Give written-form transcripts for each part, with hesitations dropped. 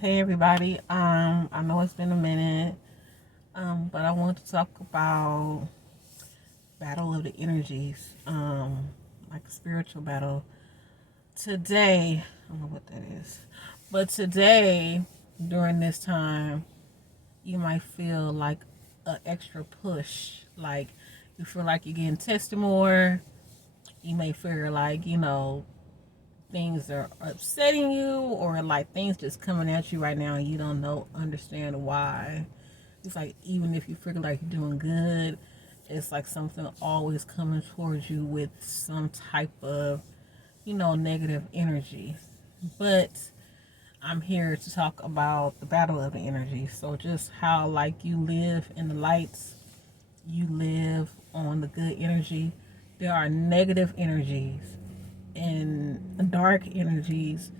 Hey everybody. I know it's been a minute. But I want to talk about battle of the energies. Like a spiritual battle. Today, I don't know what that is. But today, during this time, you might feel like an extra push. Like you feel like you're getting tested more. You may feel like, things are upsetting you, or like things just coming at you right now and you don't know understand why. It's like even if you feel like you're doing good, it's like something always coming towards you with some type of negative energy. But I'm here to talk about the battle of the energy. So just how like you live in the lights, you live on the good energy. There are negative energies and dark energies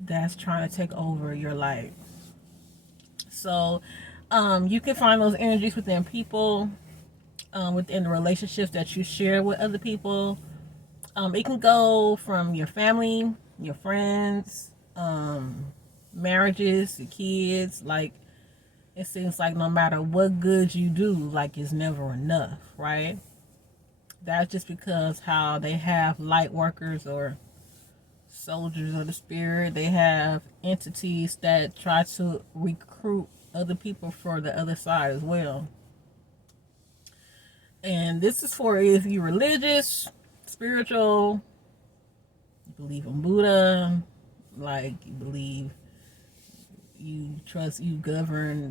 that's trying to take over your life. So you can find those energies within people, within the relationships that you share with other people. It can go from your family, your friends, marriages, your kids. Like, it seems like no matter what good you do, like, it's never enough, right? That's just because how they have light workers or soldiers of the spirit. They have entities that try to recruit other people for the other side as well. And this is for if you're religious, spiritual, you believe in Buddha, like you believe, you trust, you govern,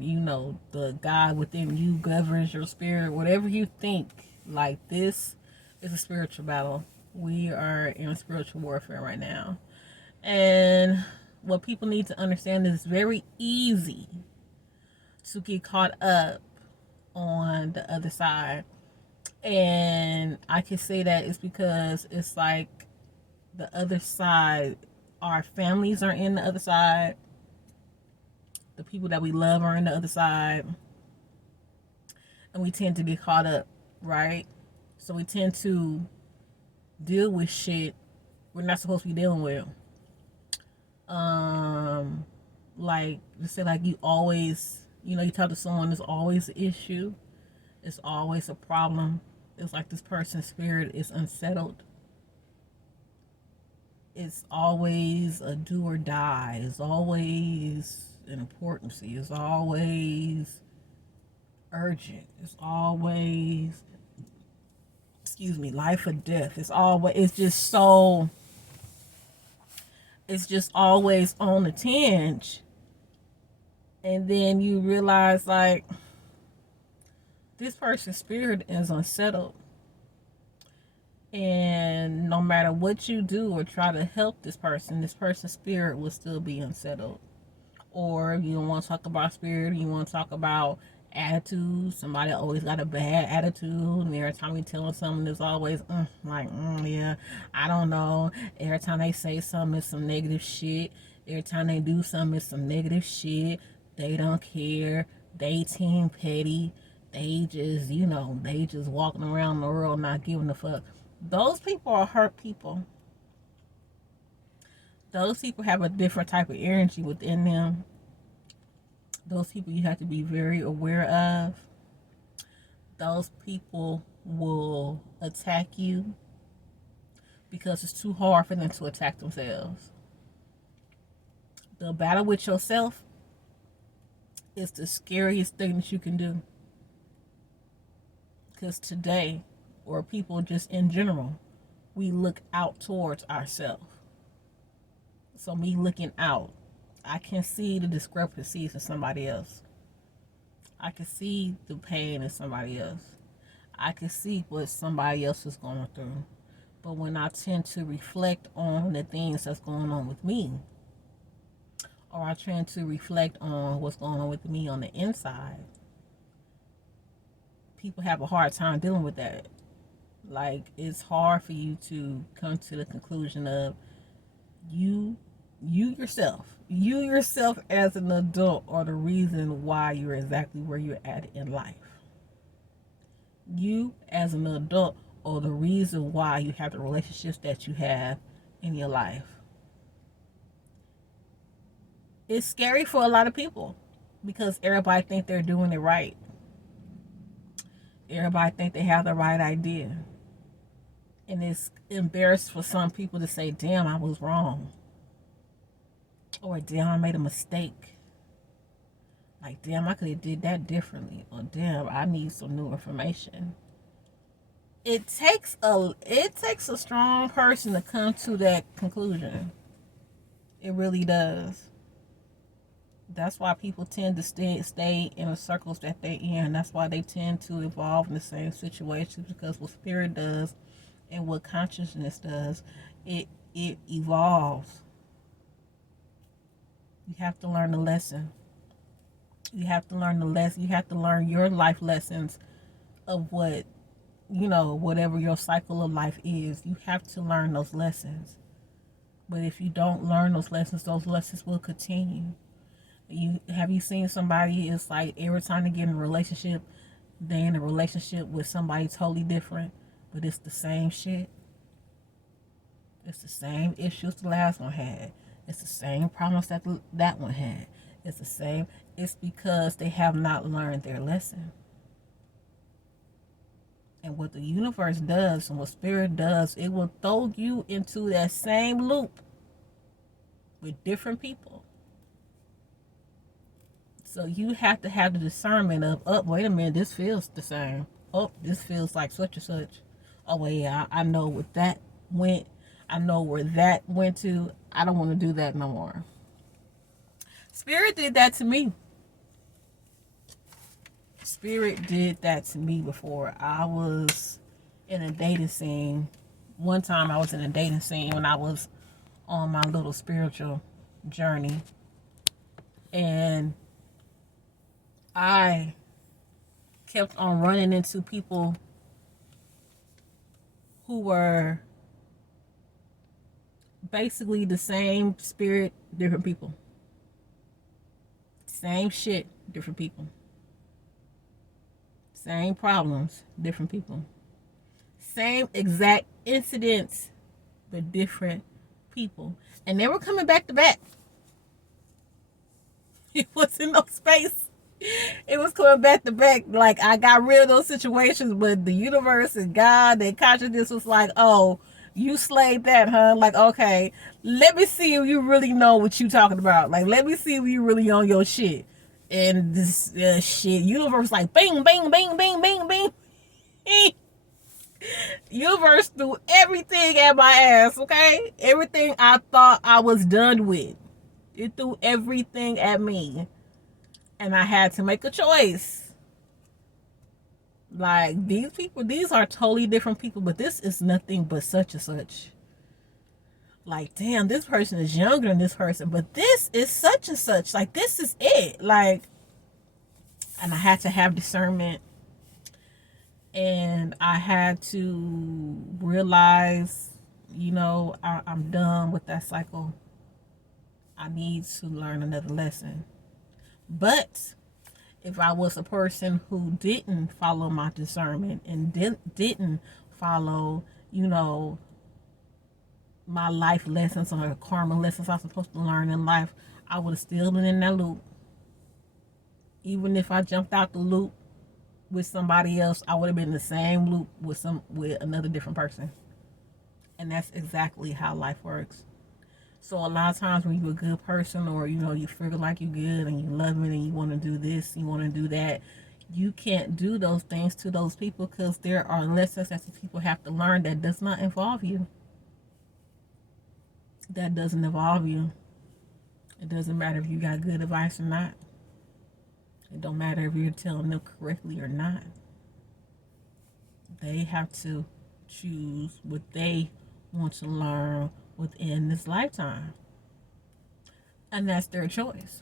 the God within you governs your spirit, whatever you think. Like, this is a spiritual battle. We are in spiritual warfare right now. And what people need to understand is it's very easy to get caught up on the other side. And I can say that it's because it's like the other side, our families are in the other side, the people that we love are in the other side, and we tend to get caught up, right? So we tend to deal with shit we're not supposed to be dealing with. Like, just say, like, you always, you talk to someone, there's always an issue, it's always a problem. It's like this person's spirit is unsettled. It's always a do or die. It's always an importancy. It's always urgent. It's always, excuse me, life or death. It's just always on the tinge. And then you realize, like, this person's spirit is unsettled. And no matter what you do or try to help this person's spirit will still be unsettled. Or if you don't want to talk about spirit, you want to talk about attitude. Somebody always got a bad attitude, and every time you tell them something, there's always yeah, I don't know. Every time they say something, it's some negative shit. Every time they do something, it's some negative shit. They don't care. They team petty. They just, they just walking around the world not giving a fuck. Those people are hurt people. Those people have a different type of energy within them. Those people you have to be very aware of. Those people will attack you because it's too hard for them to attack themselves. The battle with yourself is the scariest thing that you can do. Because today, or people just in general, we look out towards ourselves. So me looking out, I can see the discrepancies in somebody else. I can see the pain in somebody else. I can see what somebody else is going through. But when I tend to reflect on the things that's going on with me, or I tend to reflect on what's going on with me on the inside, people have a hard time dealing with that. Like, it's hard for you to come to the conclusion of you yourself as an adult are the reason why you're exactly where you're at in life. You as an adult are the reason why you have the relationships that you have in your life. It's scary for a lot of people because everybody think they're doing it right. Everybody think they have the right idea. And it's embarrassed for some people to say, damn, I was wrong. Or damn, I made a mistake. Like, damn, I could have did that differently. Or damn, I need some new information. It takes a strong person to come to that conclusion. It really does. That's why people tend to stay in the circles that they're in. That's why they tend to evolve in the same situations, because what spirit does and what consciousness does, it evolves. You have to learn the lesson. You have to learn the lesson. You have to learn your life lessons of what, whatever your cycle of life is. You have to learn those lessons. But if you don't learn those lessons will continue. Have you seen somebody, it's like every time they get in a relationship, they in a relationship with somebody totally different, but it's the same shit. It's the same issues the last one had. It's the same problems that one had. It's the same. It's because they have not learned their lesson. And what the universe does and what spirit does, it will throw you into that same loop with different people. So you have to have the discernment of, oh, wait a minute, this feels the same. Oh, this feels like such and such. Oh, well, yeah, I know what that went. I know where that went to. I don't want to do that no more. Spirit did that to me. Spirit did that to me before. I was in a dating scene. One time I was in a dating scene when I was on my little spiritual journey. And I kept on running into people who were basically the same spirit, different people. Same shit, different people. Same problems, different people. Same exact incidents, but different people. And they were coming back to back. It wasn't no space. It was coming back to back. Like, I got rid of those situations, but the universe and God and consciousness was like, oh, you slayed that, huh? Like, okay, let me see if you really know what you talking about. Like, let me see if you really on your shit. And this shit, universe like, bing, bing, bing, bing, bing, bing. Universe threw everything at my ass, okay? Everything I thought I was done with. It threw everything at me. And I had to make a choice. Like, these people, these are totally different people, but this is nothing but such and such. Like, damn, this person is younger than this person, but this is such and such. Like, this is it. Like, and I had to have discernment. And I had to realize, I'm done with that cycle. I need to learn another lesson. But if I was a person who didn't follow my discernment and didn't follow, my life lessons or karma lessons I'm supposed to learn in life, I would have still been in that loop. Even if I jumped out the loop with somebody else, I would have been in the same loop with another different person. And that's exactly how life works. So a lot of times when you're a good person, or you feel like you're good and you love it and you want to do this, you want to do that, you can't do those things to those people, because there are lessons that the people have to learn that does not involve you. That doesn't involve you. It doesn't matter if you got good advice or not. It don't matter if you're telling them correctly or not. They have to choose what they want to learn within this lifetime. And that's their choice.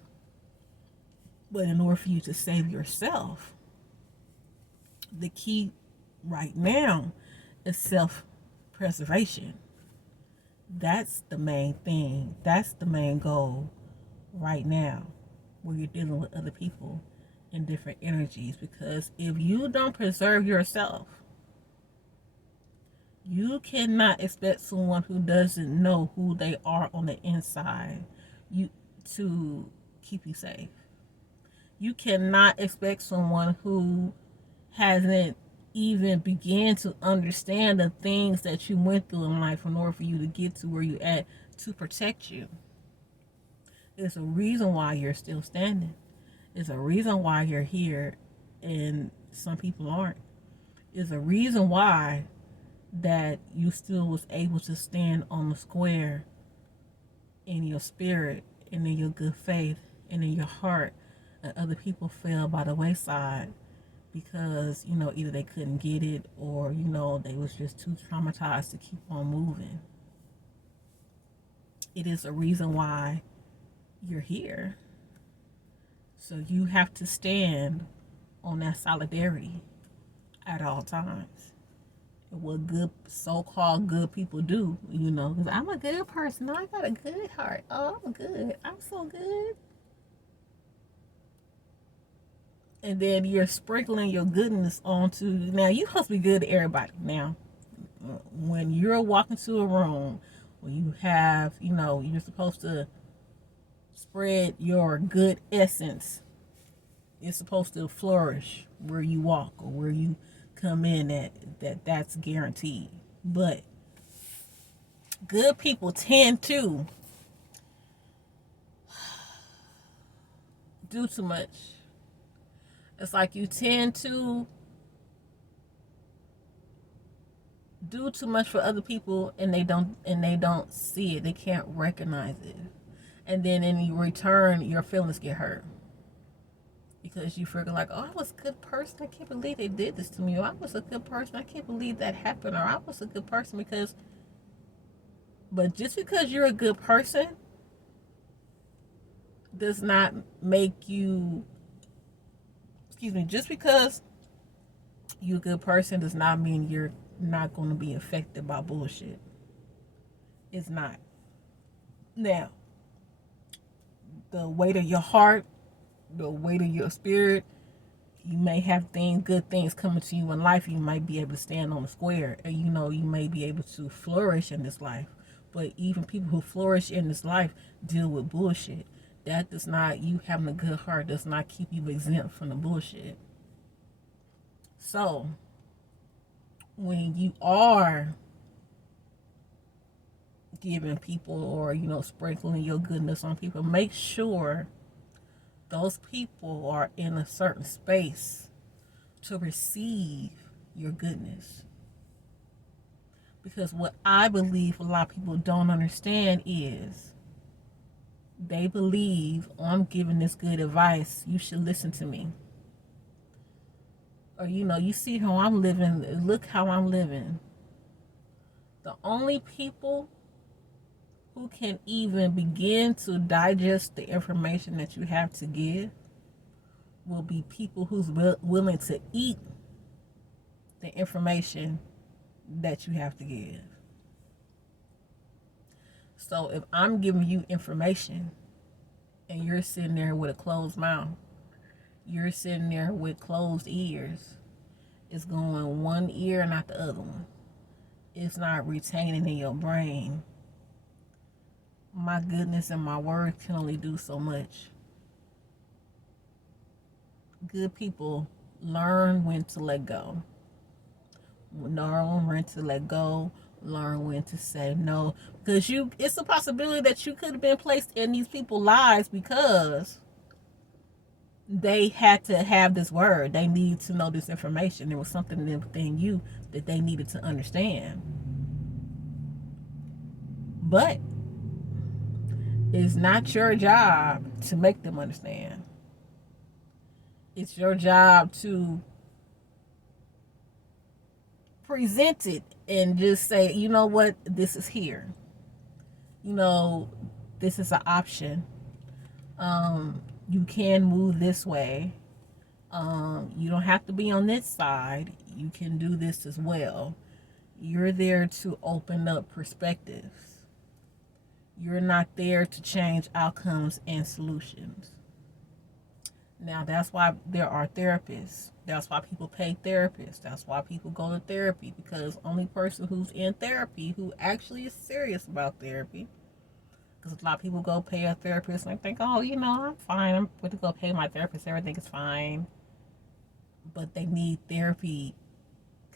But in order for you to save yourself, the key right now is self-preservation. That's the main thing. That's the main goal right now, where you're dealing with other people in different energies. Because if you don't preserve yourself, you cannot expect someone who doesn't know who they are on the inside to keep you safe. You cannot expect someone who hasn't even began to understand the things that you went through in life in order for you to get to where you're at to protect you. There's a reason why you're still standing. There's a reason why you're here and some people aren't. There's a reason why that you still was able to stand on the square in your spirit and in your good faith and in your heart, and other people fell by the wayside because either they couldn't get it or they was just too traumatized to keep on moving. It is a reason why you're here. So you have to stand on that solidarity at all times. What good so-called good people do, because I'm a good person. I got a good heart. Oh, I'm good. I'm so good. And then you're sprinkling your goodness onto, now you're supposed to be good to everybody. Now, when you're walking to a room, when you have, you're supposed to spread your good essence. It's supposed to flourish where you walk or where you come in at. That's guaranteed. But good people tend to do too much. It's like you tend to do too much for other people and they don't see it. They can't recognize it. And then in return your feelings get hurt. Because you figure like, oh, I was a good person. I can't believe they did this to me. Or I was a good person. I can't believe that happened. Or I was a good person because... But just because you're a good person does not make you... Just because you're a good person does not mean you're not going to be affected by bullshit. It's not. Now, the weight of your heart, the weight of your spirit, you may have good things coming to you in life. You might be able to stand on the square and you may be able to flourish in this life. But even people who flourish in this life deal with bullshit. That does not, you having a good heart does not keep you exempt from the bullshit. So, when you are giving people or, sprinkling your goodness on people, make sure those people are in a certain space to receive your goodness. Because what I believe a lot of people don't understand is they believe, oh, I'm giving this good advice, you should listen to me. Or, you see how I'm living, look how I'm living. The only people who can even begin to digest the information that you have to give will be people who's willing to eat the information that you have to give. So if I'm giving you information and you're sitting there with a closed mouth, you're sitting there with closed ears, it's going one ear and not the other one. It's not retaining in your brain. My goodness and my words can only do so much. Good people learn when to let go. Learn when to let go. Learn when to say no. Because it's a possibility that you could have been placed in these people's lives because they had to have this word. They needed to know this information. There was something within you that they needed to understand. But it's not your job to make them understand. It's your job to present it and just say, you know what, this is here. This is an option. You can move this way. You don't have to be on this side. You can do this as well. You're there to open up perspectives. You're not there to change outcomes and solutions. Now, that's why there are therapists. That's why people pay therapists. That's why people go to therapy, because only person who's in therapy, who actually is serious about therapy, Because a lot of people go pay a therapist and think, oh, I'm fine. I'm going to go pay my therapist. Everything is fine. But they need therapy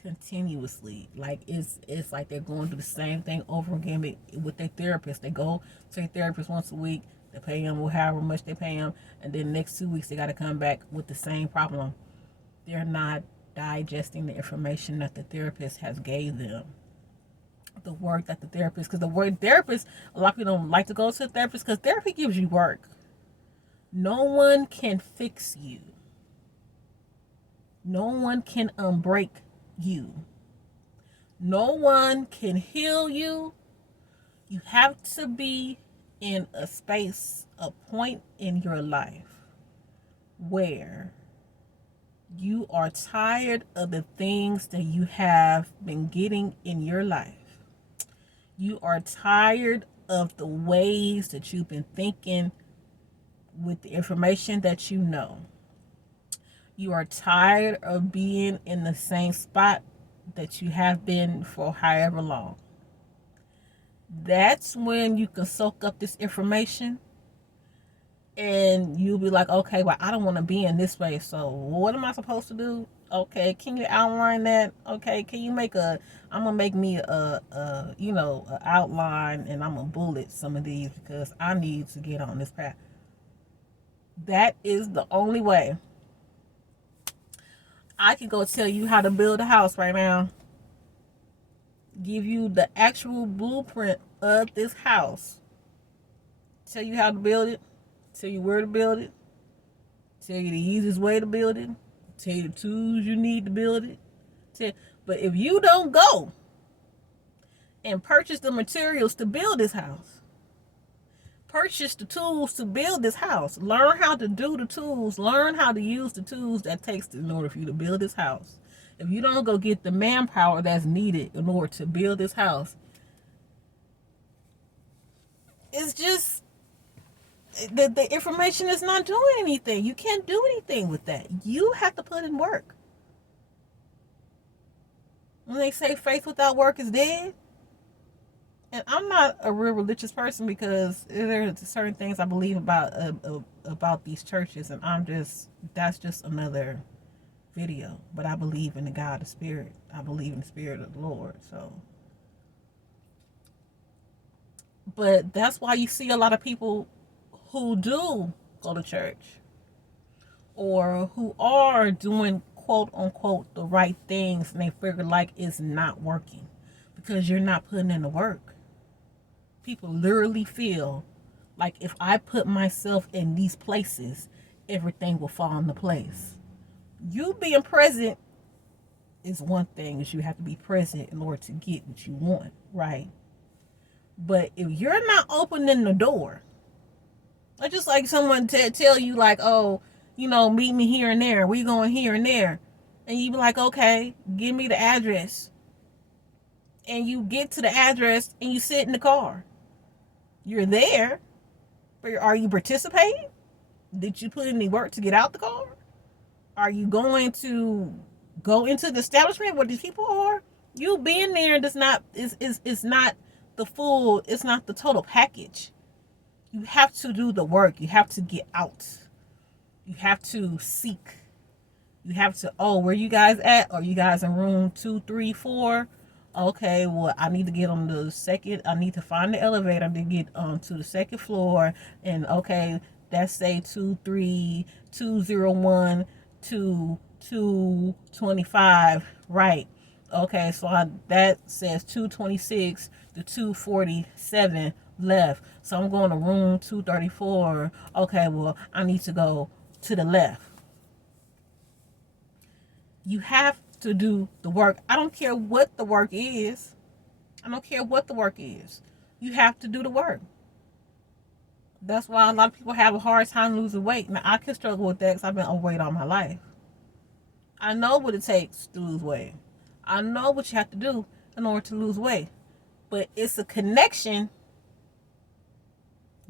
continuously. Like it's like they're going through the same thing over again with their therapist. They go to their therapist once a week. They pay them however much they pay them, and then next 2 weeks they got to come back with the same problem. They're not digesting the information that the therapist has gave them. The work that the therapist, because the word therapist, a lot of people don't like to go to a therapist because therapy gives you work. No one can fix you. No one can unbreak you. No one can heal you. You have to be in a space, a point in your life where you are tired of the things that you have been getting in your life. You are tired of the ways that you've been thinking with the information that you know. You are tired of being in the same spot that you have been for however long. That's when you can soak up this information and you'll be like, okay, well, I don't want to be in this way. So what am I supposed to do? Okay, can you outline that? Okay, can you I'm going to make me a outline, and I'm going to bullet some of these because I need to get on this path. That is the only way. I can go tell you how to build a house right now. Give you the actual blueprint of this house. Tell you how to build it. Tell you where to build it. Tell you the easiest way to build it. Tell you the tools you need to build it. But if you don't go and purchase the materials to build this house, purchase the tools to build this house, learn how to do the tools, learn how to use the tools that takes in order for you to build this house. If you don't go get the manpower that's needed in order to build this house, it's just the information is not doing anything. You can't do anything with that. You have to put in work. When they say faith without work is dead, and I'm not a real religious person because there are certain things I believe about these churches, and that's just another video. But I believe in the God of Spirit. I believe in the Spirit of the Lord. But that's why you see a lot of people who do go to church or who are doing quote unquote the right things, and they figure like it's not working because you're not putting in the work. People literally feel like if I put myself in these places, everything will fall into place. You being present is one thing, is you have to be present in order to get what you want, right? But if you're not opening the door, it's just like someone tell you like, oh, meet me here and there. We going here and there. And you be like, okay, give me the address. And you get to the address and you sit in the car. You're there, but are you participating? Did you put in any work to get out the car? Are you going to go into the establishment where these people are? You being there does not is not the full. It's not the total package. You have to do the work. You have to get out. You have to seek. You have to. Oh, where you guys at? Are you guys in room 2, 3, 4? Okay, well, I need to get on the second. I need to find the elevator to get to the second floor. And okay, that's say 23201 to 225, right? Okay, so that says 226 to 247 left. So I'm going to room 234. Okay, well, I need to go to the left. You have to do the work. I don't care what the work is. I don't care what the work is. You have to do the work. That's why a lot of people have a hard time losing weight. Now, I can struggle with that because I've been overweight all my life. I know what it takes to lose weight. I know what you have to do in order to lose weight. But it's a connection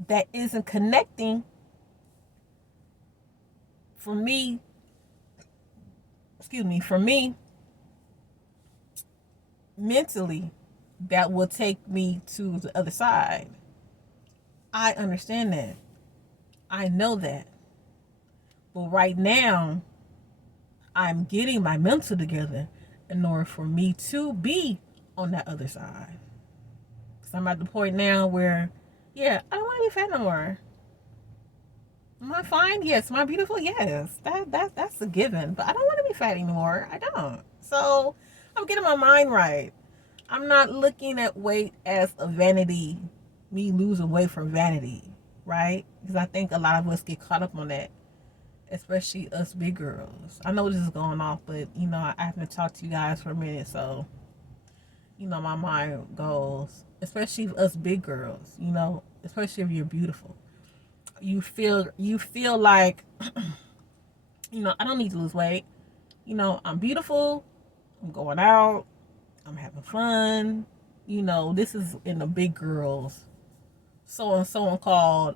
that isn't connecting for me mentally, that will take me to the other side. I understand that. I know that. But right now, I'm getting my mental together in order for me to be on that other side. Because I'm at the point now where, yeah, I don't want to be fat no more. Am I fine? Yes. Am I beautiful? Yes. That's a given. But I don't want to be fat anymore. I don't. So I'm getting my mind right. I'm not looking at weight as a vanity, me losing weight for vanity, right? Because I think a lot of us get caught up on that, especially us big girls. I know this is going off, but I haven't talked to you guys for a minute, so my mind goes, especially us big girls, especially if you're beautiful. You feel like, I don't need to lose weight. I'm beautiful. I'm going out. I'm having fun. This is in the big girls. Someone called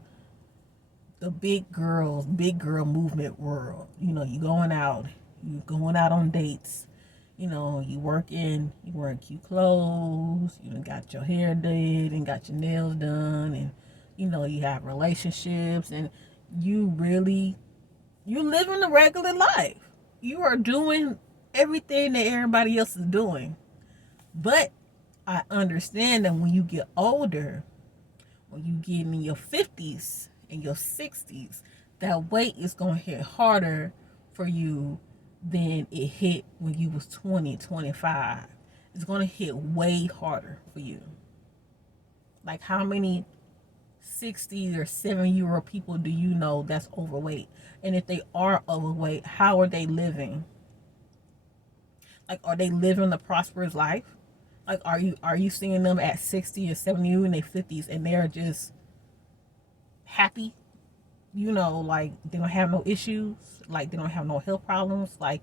the big girl movement world. You going out. You going out on dates. You wearing cute clothes. You done got your hair did and got your nails done, and you have relationships, and you living a regular life. You are doing everything that everybody else is doing. But I understand that when you get older, when you get in your 50s and your 60s, that weight is going to hit harder for you than it hit when you was 20, 25. It's going to hit way harder for you. Like, how many 60 or 70-year-old people do you know that's overweight? And if they are overweight, how are they living? Like, are they living a prosperous life? Like, are you seeing them at 60 or 70 in their 50s and they're just happy? Like, they don't have no issues. Like, they don't have no health problems. Like,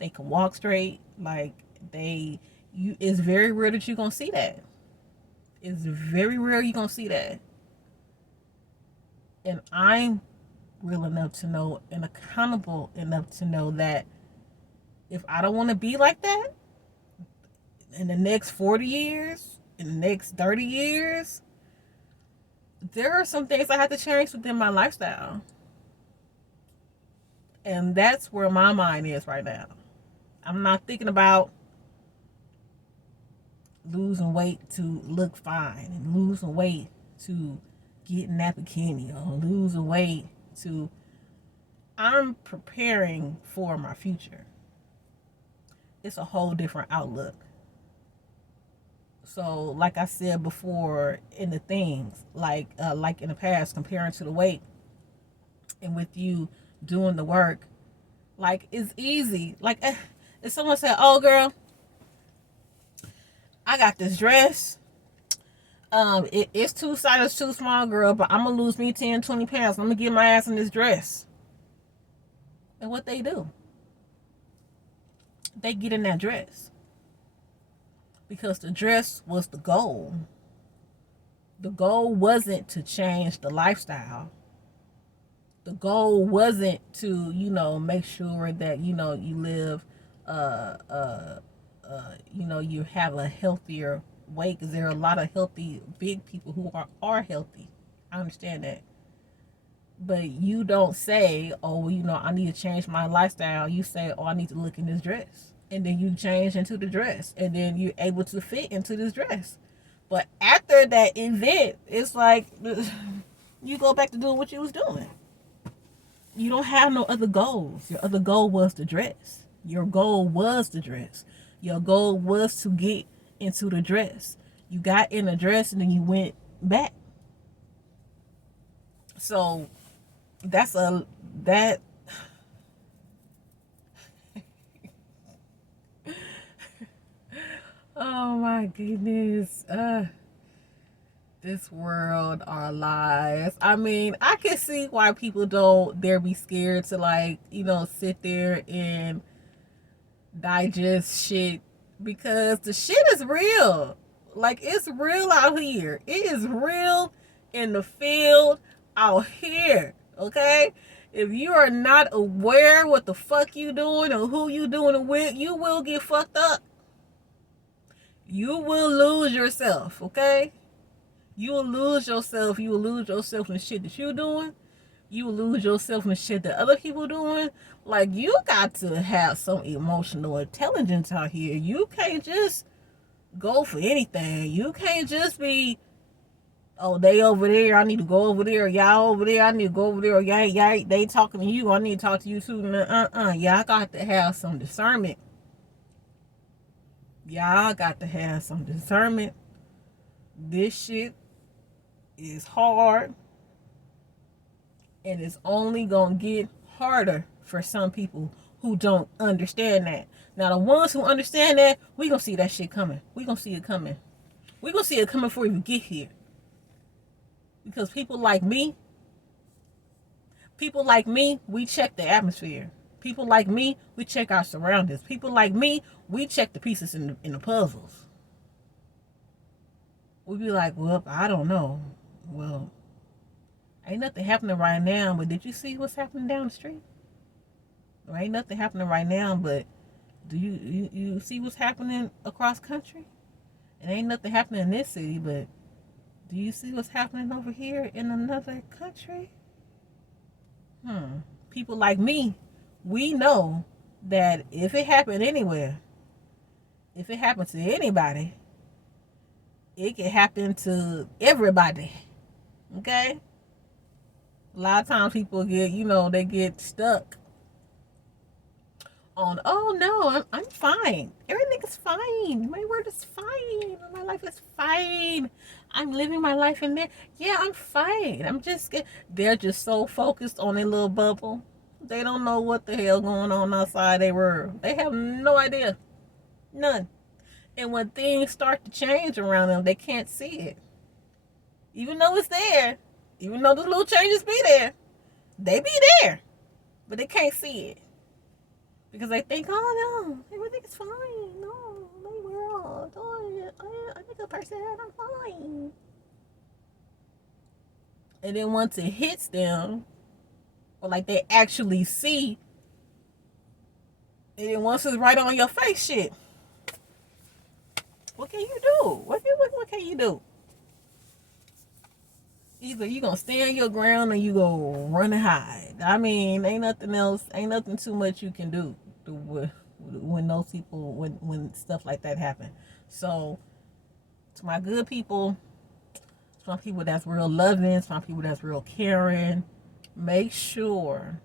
they can walk straight. Like, it's very rare that you're going to see that. It's very rare you're going to see that. And I'm real enough to know and accountable enough to know that if I don't want to be like that in the next 40 years, in the next 30 years, there are some things I have to change within my lifestyle. And that's where my mind is right now. I'm not thinking about losing weight to look fine and losing weight to get in that bikini or losing weight to... I'm preparing for my future. It's a whole different outlook. So, like I said before, in the things, like in the past, comparing to the weight, and with you doing the work, like, it's easy. Like, if someone said, "Oh, girl, I got this dress. It's two sizes too small, girl, but I'm gonna lose me 10, 20 pounds. I'm gonna get my ass in this dress." And what they do? They get in that dress. Because the dress was the goal. The goal wasn't to change the lifestyle. The goal wasn't to, make sure that, you live, you have a healthier weight. Because there are a lot of healthy, big people who are healthy. I understand that. But you don't say, "Oh, I need to change my lifestyle." You say, "Oh, I need to look in this dress." And then you change into the dress. And then you're able to fit into this dress. But after that event, it's like you go back to doing what you was doing. You don't have no other goals. Your other goal was the dress. Your goal was the dress. Your goal was to get into the dress. You got in the dress and then you went back. So that oh my goodness. This world are lies. I mean, I can see why people don't dare be scared to, like, sit there and digest shit, because the shit is real. Like, it's real out here. It is real in the field out here. Okay? If you are not aware what the fuck you doing or who you doing it with, you will get fucked up. You will lose yourself, okay? You will lose yourself. You will lose yourself in shit that you're doing. You will lose yourself in shit that other people doing. Like, you got to have some emotional intelligence out here. You can't just go for anything. You can't just be, oh, they over there, I need to go over there. Y'all over there, I need to go over there. Y'all, they talking to you, I need to talk to you too. Y'all got to have some discernment. Y'all got to have some discernment. This shit is hard, and it's only gonna get harder for some people who don't understand that. Now, the ones who understand that, we gonna see that shit coming. We gonna see it coming. We gonna see it coming before we get here. Because people like me, we check the atmosphere. People like me, we check our surroundings. People like me, we check the pieces in the puzzles. We be like, well, I don't know. Well, ain't nothing happening right now, but did you see what's happening down the street? There ain't nothing happening right now, but do you see what's happening across country? And ain't nothing happening in this city, but do you see what's happening over here in another country? People like me, we know that if it happened anywhere, if it happened to anybody, it can happen to everybody. Okay? A lot of times people get, they get stuck on, oh no, I'm fine. Everything is fine. My word is fine. My life is fine. I'm living my life in there. Yeah, I'm fine. They're just so focused on their little bubble. They don't know what the hell going on outside their world. They have no idea. None. And when things start to change around them, they can't see it. Even though it's there, even though the little changes be there, they be there. But they can't see it. Because they think, oh no, everything is fine. No, my world. Oh, I'm a good person. I'm fine. And then once it hits them, or like they actually see, and then once it's right on your face, shit. What can you do? What can you do? Either you gonna stand your ground or you go run and hide. I mean, ain't nothing else. Ain't nothing too much you can do when those people, when stuff like that happen. So, to my good people, to my people that's real loving, to my people that's real caring, make sure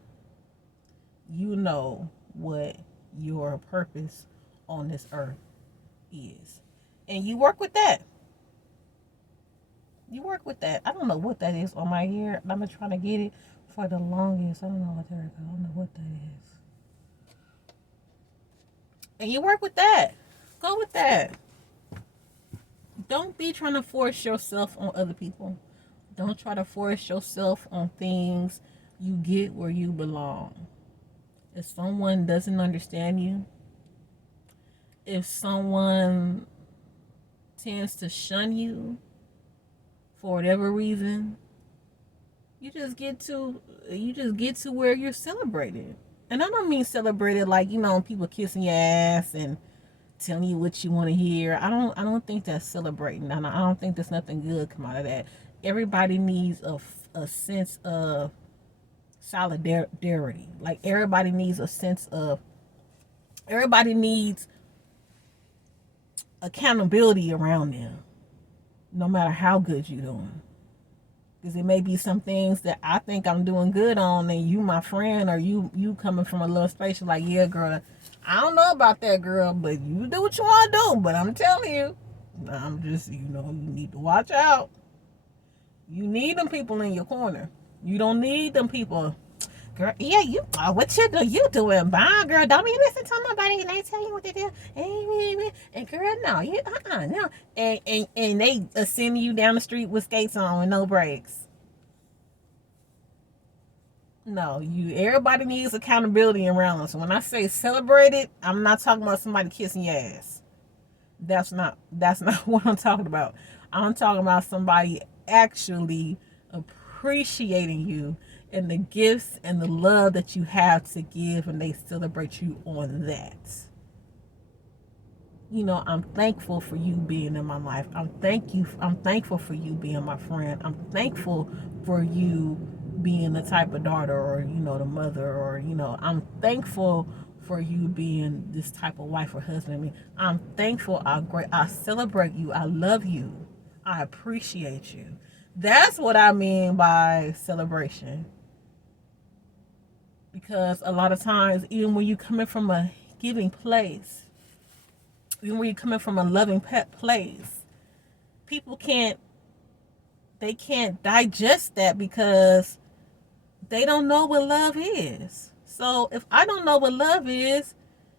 you know what your purpose on this earth is, and you work with that. You work with that. I don't know what that is on my ear. I've been trying to get it for the longest. I don't know what there we go. I don't know what that is. And you work with that. Go with that. Don't be trying to force yourself on other people. Don't try to force yourself on things. You get where you belong. If someone doesn't understand you, if someone tends to shun you for whatever reason, you just get to where you're celebrated. And I don't mean celebrated like, people kissing your ass and telling you what you want to hear. I don't think that's celebrating. I don't think there's nothing good come out of that. Everybody needs a sense of solidarity. Like, everybody needs accountability around them, no matter how good you're doing. Because it may be some things that I think I'm doing good on, and you, my friend, or you coming from a little space, you're like, yeah, girl, I don't know about that, girl, but you do what you want to do. But I'm telling you, I'm just, you need to watch out. You need them people in your corner. You don't need them people. Girl, yeah, what you doing? Bye, girl. Don't be listening to nobody and they tell you what to do. And girl, no, no. And they send you down the street with skates on and no brakes. No, everybody needs accountability around them. So when I say celebrate it, I'm not talking about somebody kissing your ass. That's not what I'm talking about. I'm talking about somebody actually appreciating you and the gifts and the love that you have to give, and they celebrate you on that. I'm thankful for you being in my life. I'm thankful for you being my friend. I'm thankful for you being the type of daughter, or the mother, or I'm thankful for you being this type of wife or husband. I'm thankful. I celebrate you. I love you. I appreciate you. That's what I mean by celebration. Because a lot of times, even when you coming from a giving place, even when you're coming from a loving pet place, people can't digest that because they don't know what love is. So if I don't know what love is,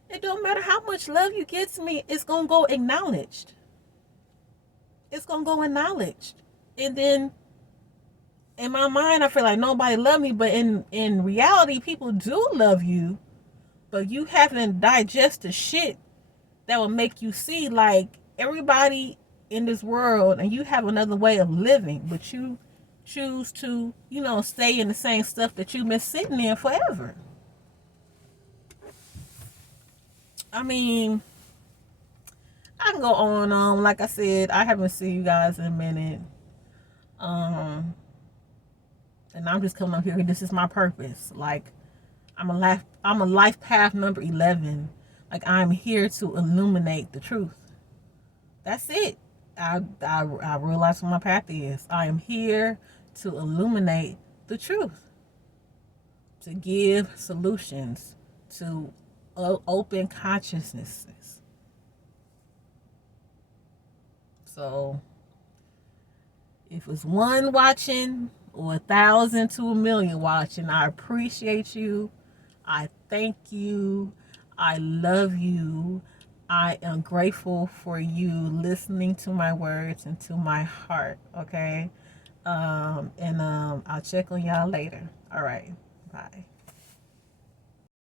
it don't matter how much love you give to me, it's gonna go acknowledged. It's gonna go acknowledged. And then in my mind I feel like nobody love me, but in reality people do love you, but you haven't digested shit that will make you see like everybody in this world, and you have another way of living, but you choose to stay in the same stuff that you've been sitting in forever. I mean, I can go on and on. Like I said, I haven't seen you guys in a minute, um and I'm just coming up here. This is my purpose. Like, I'm a life path number 11. Like, I'm here to illuminate the truth. That's it. I realize what my path is. I am here to illuminate the truth, to give solutions, to open consciousnesses. So if it's one watching or 1,000 to 1,000,000 watching, I appreciate you. I thank you. I love you. I am grateful for you listening to my words and to my heart. Okay. And I'll check on y'all later. All right. Bye.